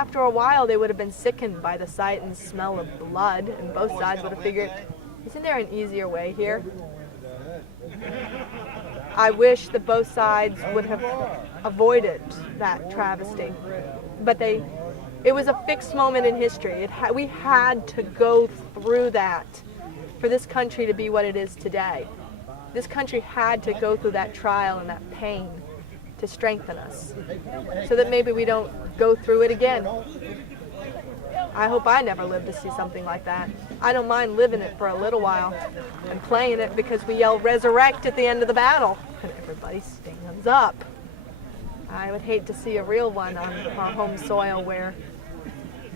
after a while they would have been sickened by the sight and smell of blood, and both sides would have figured, isn't there an easier way here? I wish that both sides would have avoided that travesty, but it was a fixed moment in history. We had to go through that for this country to be what it is today. This country had to go through that trial and that pain to strengthen us, so that maybe we don't go through it again. I hope I never live to see something like that. I don't mind living it for a little while and playing it because we yell resurrect at the end of the battle and everybody stands up. I would hate to see a real one on our home soil where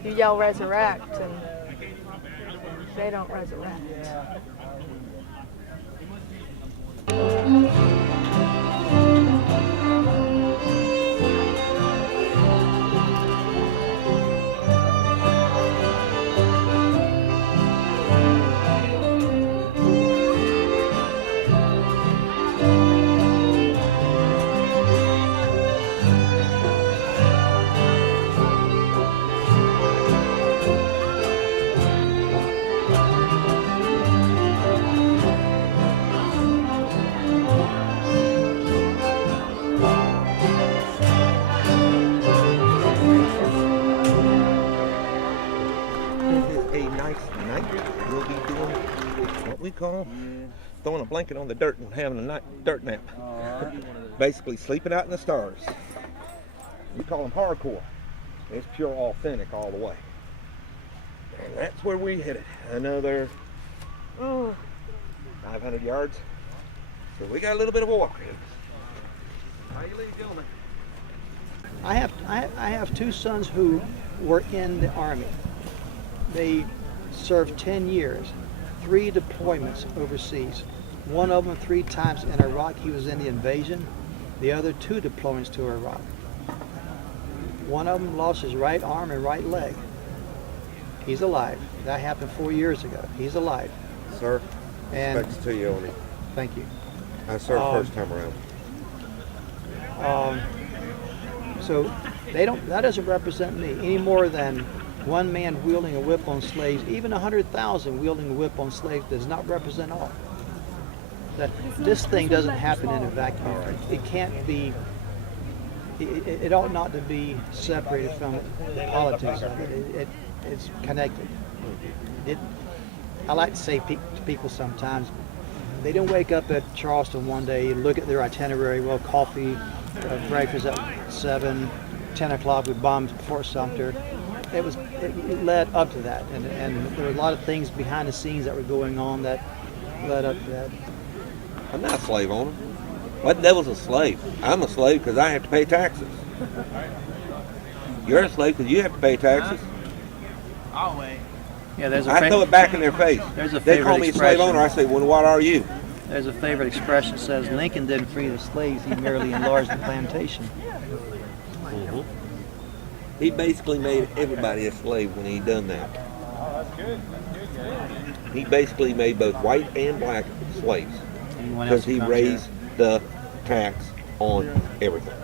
you yell resurrect and they don't resurrect. We call throwing a blanket on the dirt and having a dirt nap. Basically sleeping out in the stars. We call them hardcore. It's pure authentic all the way. And that's where we hit it. Another 500 yards. So we got a little bit of a walk. How you leave going? I have two sons who were in the Army. They served 10 years. 3 deployments overseas. One of them 3 times in Iraq. He was in the invasion. The other 2 deployments to Iraq. One of them lost his right arm and right leg. He's alive. That happened 4 years ago. He's alive. Sir, And respects to you, Oni. thank you. I served first time around. So that doesn't represent me any more than one man wielding a whip on slaves. Even 100,000 wielding a whip on slaves does not represent all. This thing doesn't happen in a vacuum. It can't be. It ought not to be separated from politics. It's connected. I like to say to people sometimes, they didn't wake up at Charleston one day, look at their itinerary, well, coffee, breakfast at 7, 10 o'clock we bombed Fort Sumter. It led up to that, and there were a lot of things behind the scenes that were going on that led up to that. I'm not a slave owner. What the devil's a slave? I'm a slave because I have to pay taxes. You're a slave because you have to pay taxes. Always. Yeah, I throw it back in their face. There's a They call favorite me a slave expression. owner. I say, well, what are you? There's a favorite expression that says Lincoln didn't free the slaves; he merely enlarged the plantation. He basically made everybody a slave when he done that. He basically made both white and black slaves Anyone else because he who comes here? raised the tax on everything.